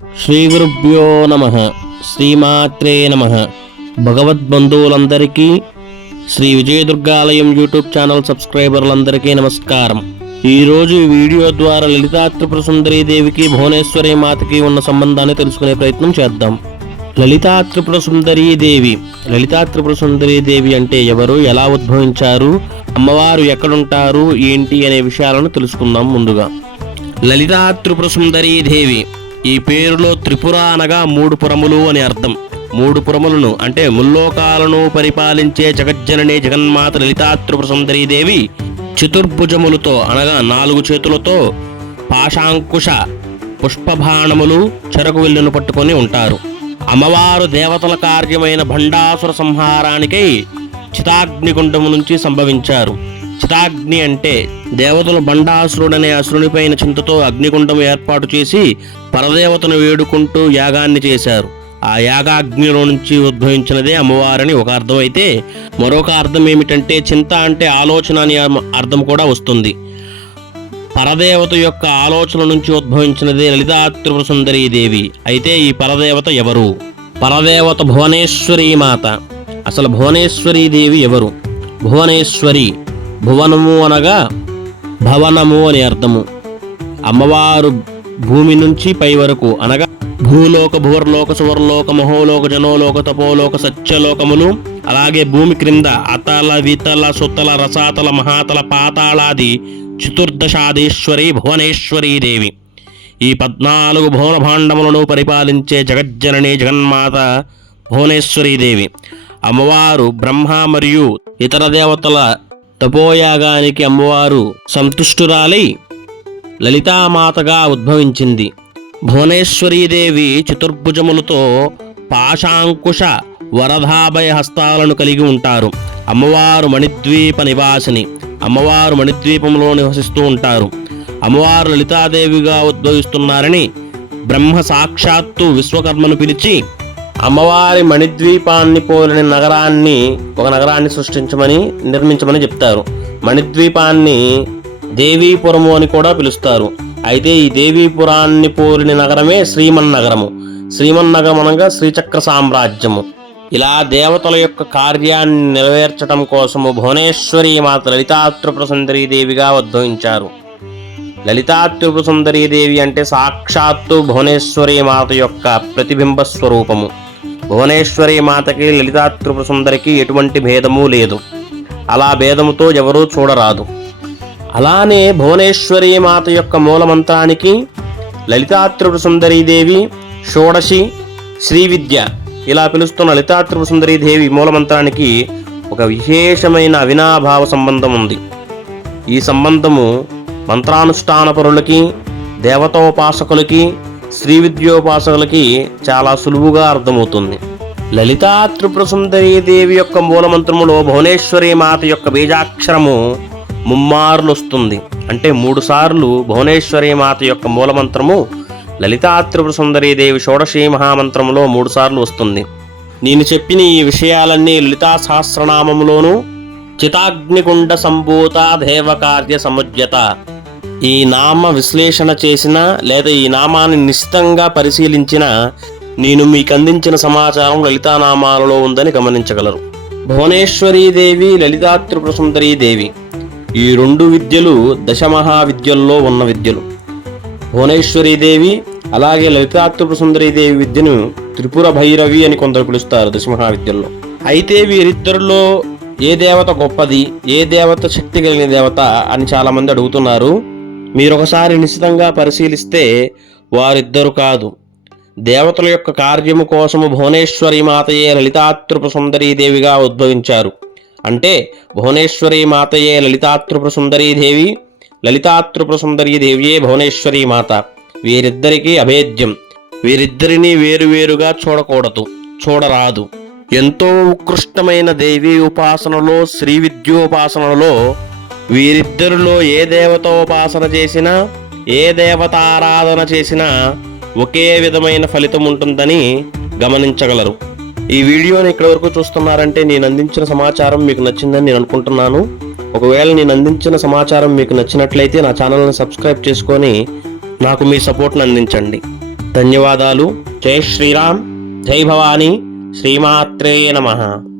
శ్రీ గురుభ్యో నమ. శ్రీమాత్రే నమ. భగవద్బంధువులందరికీ శ్రీ విజయదుర్గాలయం యూట్యూబ్ ఛానల్ సబ్స్క్రైబర్లందరికీ నమస్కారం. ఈరోజు ఈ వీడియో ద్వారా లలితా త్రిపుర దేవికి భువనేశ్వరి మాతకి ఉన్న సంబంధాన్ని తెలుసుకునే ప్రయత్నం చేద్దాం. లలితా త్రిపుర దేవి లలితా త్రిపుర దేవి అంటే ఎవరు ఎలా ఉద్భవించారు అమ్మవారు ఎక్కడుంటారు ఏంటి అనే విషయాలను తెలుసుకుందాం ముందుగా. లలితా త్రిపుర దేవి ఈ పేరులో త్రిపుర అనగా మూడు పురములు అని అర్థం. మూడు పురములను అంటే ముల్లోకాలను పరిపాలించే జగజ్జనని జగన్మాత లలితా త్రిపుర సుందరీదేవి చతుర్భుజములతో అనగా నాలుగు చేతులతో పాశాంకుశ పుష్పబాణములు చెరకు విల్లును పట్టుకొని ఉంటారు. అమ్మవారు దేవతల కార్యమైన భండాసుర సంహారానికై చితాగ్నిగుండము నుంచి సంభవించారు. చితాగ్ని అంటే దేవతలు బండాసురుడనే అసురునిపైన చింతతో అగ్నిగుండం ఏర్పాటు చేసి పరదేవతను వేడుకుంటూ యాగాన్ని చేశారు. ఆ యాగాగ్నిలో నుంచి ఉద్భవించినదే అమ్మవారని ఒక అర్థం అయితే మరొక అర్థం ఏమిటంటే చింత అంటే ఆలోచన అని అర్థం కూడా వస్తుంది. పరదేవత యొక్క ఆలోచన నుంచి ఉద్భవించినదే లలితా త్రిపుర సుందరీ దేవి. అయితే ఈ పరదేవత ఎవరు? పరదేవత భువనేశ్వరీ మాత అసలు భువనేశ్వరీ దేవి ఎవరు? భువనేశ్వరి. భువనము అనగా భవనము అని అర్థము. అమ్మవారు భూమి నుంచి పై వరకు అనగా భూలోక భూవర్లోక సువర్లోక మహోలోక జనోలోక తపోలోక సత్యలోకములు అలాగే భూమి క్రింద అతల వితల సుతల రసాతల మహాతల పాతాళాది చతుర్దశాధీశ్వరి భువనేశ్వరీ దేవి. ఈ పద్నాలుగు భువన భాండములను పరిపాలించే జగజ్జనని జగన్మాత భువనేశ్వరీ దేవి. అమ్మవారు బ్రహ్మ మరియు ఇతర దేవతల తపోయాగానికి అమ్మవారు సంతుష్టురాలై లలితామాతగా ఉద్భవించింది. భువనేశ్వరీదేవి చతుర్భుజములతో పాశాంకుశ వరధాభయ హస్తాలను కలిగి ఉంటారు. అమ్మవారు మణిద్వీప నివాసిని అమ్మవారు మణిద్వీపంలో నివసిస్తూ ఉంటారు. అమ్మవారు లలితాదేవిగా ఉద్భవిస్తున్నారని బ్రహ్మ సాక్షాత్తు విశ్వకర్మను పిలిచి అమ్మవారి మణిద్వీపాన్ని పోలిన నగరాన్ని ఒక నగరాన్ని సృష్టించమని నిర్మించమని చెప్తారు. మణిద్వీపాన్ని దేవీపురము అని కూడా పిలుస్తారు. అయితే ఈ దేవీపురాన్ని పోలిన నగరమే శ్రీమన్నగరము. శ్రీమన్నగరం అనగా శ్రీచక్ర సామ్రాజ్యము. ఇలా దేవతల యొక్క కార్యాన్ని నెరవేర్చడం కోసము భువనేశ్వరి మాత లలితా త్రిపుర దేవిగా ఉద్భవించారు. లలితా త్రిపుర దేవి అంటే సాక్షాత్తు భువనేశ్వరి మాత యొక్క ప్రతిబింబ స్వరూపము భువనేశ్వరి మాతకి లలితా త్రిపుర సుందరికి ఎటువంటి భేదము లేదు. అలా భేదముతో ఎవరూ చూడరాదు. అలానే భువనేశ్వరి మాత యొక్క మూలమంత్రానికి లలితా త్రిపుర దేవి షోడశి శ్రీ విద్య ఇలా పిలుస్తున్న లలితా త్రిపుర దేవి మూలమంత్రానికి ఒక విశేషమైన అవినాభావ సంబంధం ఉంది ఈ సంబంధము మంత్రానుష్ఠానపరులకి దేవతోపాసకులకి శ్రీ విద్యోపాసకులకి చాలా సులువుగా అర్థమవుతుంది. లలితా త్రిపుర దేవి యొక్క మూలమంత్రములో భువనేశ్వరి మాత యొక్క బీజాక్షరము ముమ్మార్లు వస్తుంది అంటే మూడు సార్లు భువనేశ్వరి మాత యొక్క మూలమంత్రము లలితా త్రిపుర సుందరీ దేవి షోడశీ మహామంత్రములో మూడు సార్లు వస్తుంది. నేను చెప్పిన ఈ విషయాలన్నీ లలితా సహస్రనామములోను చితాగ్నిగుండ సంభూత దేవకార్య సముజ్యత ఈ నామ విశ్లేషణ చేసిన లేదా ఈ నామాన్ని నిశ్చితంగా పరిశీలించిన నేను మీకు అందించిన సమాచారం లలితా నామాలలో ఉందని గమనించగలరు. భువనేశ్వరీ దేవి లలితా దేవి ఈ రెండు విద్యలు దశమహావిద్యల్లో ఉన్న విద్యలు. భువనేశ్వరీ దేవి అలాగే లలితా దేవి విద్యను త్రిపుర భైరవి అని కొందరు పిలుస్తారు దశమహావిద్యల్లో. అయితే వీరిద్దరిలో ఏ దేవత గొప్పది ఏ దేవత శక్తి కలిగిన దేవత అని చాలామంది అడుగుతున్నారు. మీరు ఒకసారి నిశ్చితంగా పరిశీలిస్తే వారిద్దరు కాదు. దేవతల యొక్క కార్యము కోసము భువనేశ్వరి మాతయే లలితాతృప సుందరీ దేవిగా ఉద్భవించారు. అంటే భువనేశ్వరి మాతయే లలితాతృప సుందరీ దేవి సుందరీదేవియే సుందరీ దేవియే భువనేశ్వరి మాత. వీరిద్దరికీ అభేద్యం. వీరిద్దరినీ వేరువేరుగా చూడకూడదు చూడరాదు. ఎంతో ఉత్కృష్టమైన దేవీ ఉపాసనలో శ్రీ విద్యోపాసనలో వీరిద్దరిలో ఏ దేవతోపాసన చేసినా ఏ దేవతారాధన చేసినా ఒకే విధమైన ఫలితం ఉంటుందని గమనించగలరు. ఈ వీడియోని ఇక్కడ వరకు చూస్తున్నారంటే నేను అందించిన సమాచారం మీకు నచ్చిందని నేను అనుకుంటున్నాను. ఒకవేళ నేను అందించిన సమాచారం మీకు నచ్చినట్లయితే నా ఛానల్ని సబ్స్క్రైబ్ చేసుకొని నాకు మీ సపోర్ట్ని అందించండి. ధన్యవాదాలు. జై శ్రీరామ్. జై భవానీ. శ్రీమాత్రే నమః.